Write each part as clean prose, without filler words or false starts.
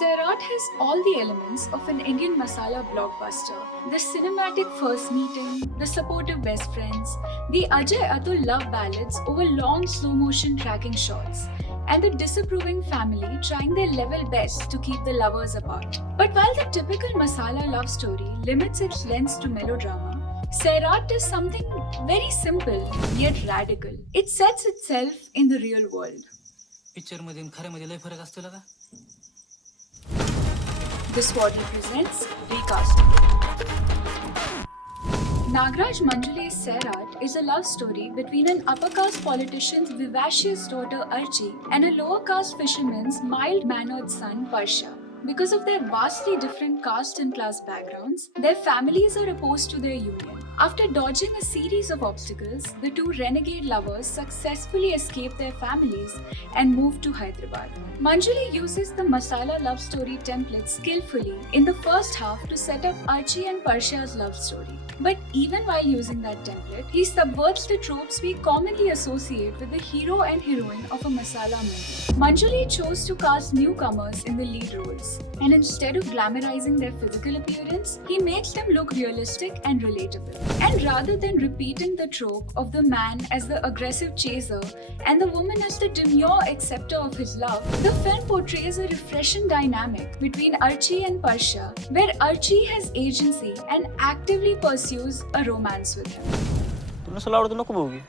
Sairat has all the elements of an Indian masala blockbuster. The cinematic first meeting, the supportive best friends, the Ajay Atul love ballads over long slow motion tracking shots, and the disapproving family trying their level best to keep the lovers apart. But while the typical masala love story limits its lens to melodrama, Sairat does something very simple yet radical. It sets itself in the real world. Picture मध्ये आणि खऱ्यामध्ये लय फरक असतो का? The Swadhi presents Recasting. Nagraj Manjule's Sairat is a love story between an upper caste politician's vivacious daughter Archie and a lower caste fisherman's mild-mannered son Parsha. Because of their vastly different caste and class backgrounds, their families are opposed to their union. After dodging a series of obstacles, the two renegade lovers successfully escape their families and move to Hyderabad. Manjuli uses the masala love story template skillfully in the first half to set up Archie and Parsha's love story. But even while using that template, he subverts the tropes we commonly associate with the hero and heroine of a masala movie. Manjuli chose to cast newcomers in the lead roles, and instead of glamorizing their physical appearance, he makes them look realistic and relatable. And rather than repeating the trope of the man as the aggressive chaser and the woman as the demure acceptor of his love, the film portrays a refreshing dynamic between Archie and Parsha, where Archie has agency and actively pursues a romance with him. तुला नसेल आवडत नको बघू की.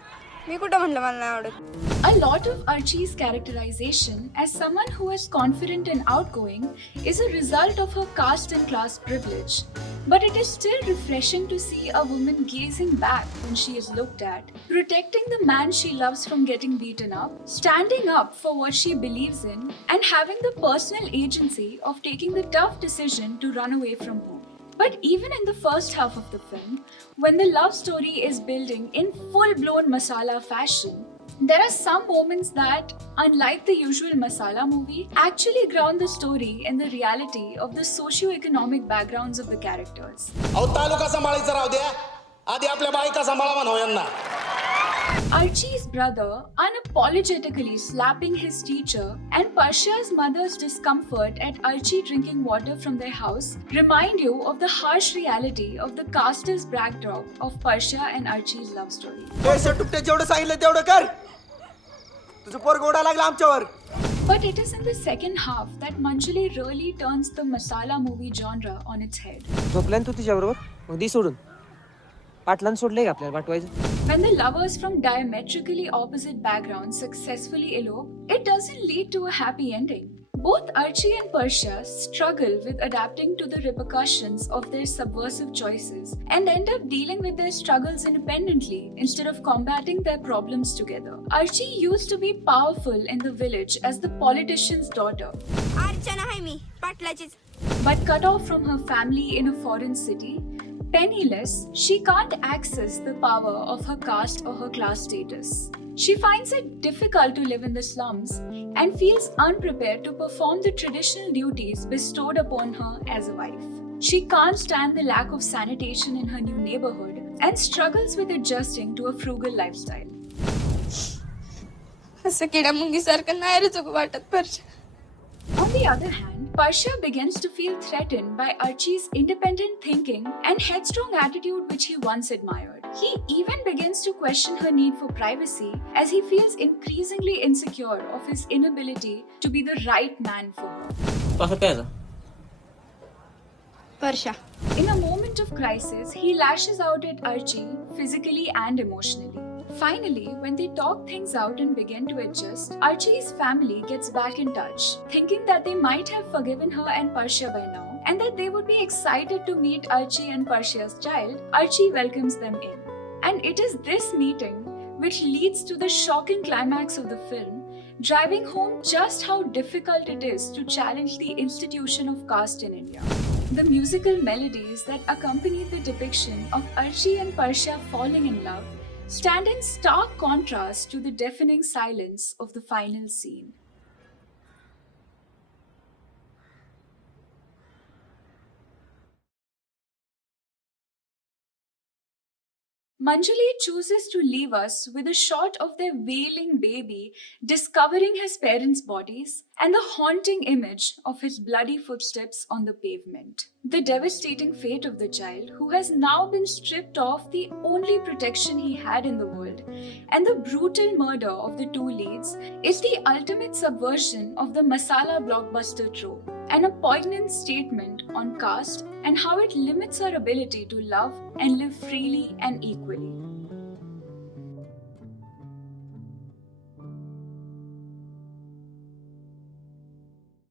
मी कुठं म्हणलं मला नाही आवडत. A lot of Archie's characterization as someone who is confident and outgoing is a result of her caste and class privilege. But it is still refreshing to see a woman gazing back when she is looked at, protecting the man she loves from getting beaten up, standing up for what she believes in, and having the personal agency of taking the tough decision to run away from home. But even in the first half of the film, when the love story is building in full-blown masala fashion, there are some moments that, unlike the usual masala movie, actually ground the story in the reality of the socio-economic backgrounds of the characters. अहो तालुका सांभाळायचा राहू द्या आधी आपल्या बायका सांभाळा म्हणावं यांना. Archie's brother unapologetically slapping his teacher and Parsha's mother's discomfort at Archie drinking water from their house remind you of the harsh reality of the caste's backdrop of Parsha and Archie's love story. पैसे टुकटे जेवढं सांगितलं तेवढं कर. तुझं पोरगं ओढा लागला आमच्यावर. But it is in the second half that Manjuli really turns the masala movie genre on its head. झोपल्यान तू तिच्याबरोबर मग दी सोडून पाटलान सोडले का आपल्याला पाठवायचं. When the lovers from diametrically opposite backgrounds successfully elope, it doesn't lead to a happy ending. Both Archie and Parsha struggle with adapting to the repercussions of their subversive choices and end up dealing with their struggles independently instead of combating their problems together. Archie used to be powerful in the village as the politician's daughter, अर्चना आहे मी पाटलाचीच. but cut off from her family in a foreign city, penniless, she can't access the power of her caste or her class status. She finds it difficult to live in the slums and feels unprepared to perform the traditional duties bestowed upon her as a wife. She can't stand the lack of sanitation in her new neighborhood and struggles with adjusting to a frugal lifestyle. असं किडा मुंगीसारखं नाही रे जगू वाटत Parsha. On the other hand, Parsha begins to feel threatened by Archie's independent thinking and headstrong attitude which he once admired. He even begins to question her need for privacy as he feels increasingly insecure of his inability to be the right man for her. कसं प्यायचं. Parsha. In a moment of crisis, he lashes out at Archie physically and emotionally. Finally, when they talk things out and begin to adjust, Archie's family gets back in touch, thinking that they might have forgiven her and Parsha by now, and that they would be excited to meet Archie and Parsha's child. Archie welcomes them in. And it is this meeting which leads to the shocking climax of the film, driving home just how difficult it is to challenge the institution of caste in India. The musical melodies that accompany the depiction of Archie and Parsha falling in love stand in stark contrast to the deafening silence of the final scene. Manjali chooses to leave us with a shot of their wailing baby discovering his parents' bodies and the haunting image of his bloody footsteps on the pavement. The devastating fate of the child, who has now been stripped of the only protection he had in the world, and the brutal murder of the two leads is the ultimate subversion of the masala blockbuster trope, and a poignant statement on caste and how it limits our ability to love and live freely and equally.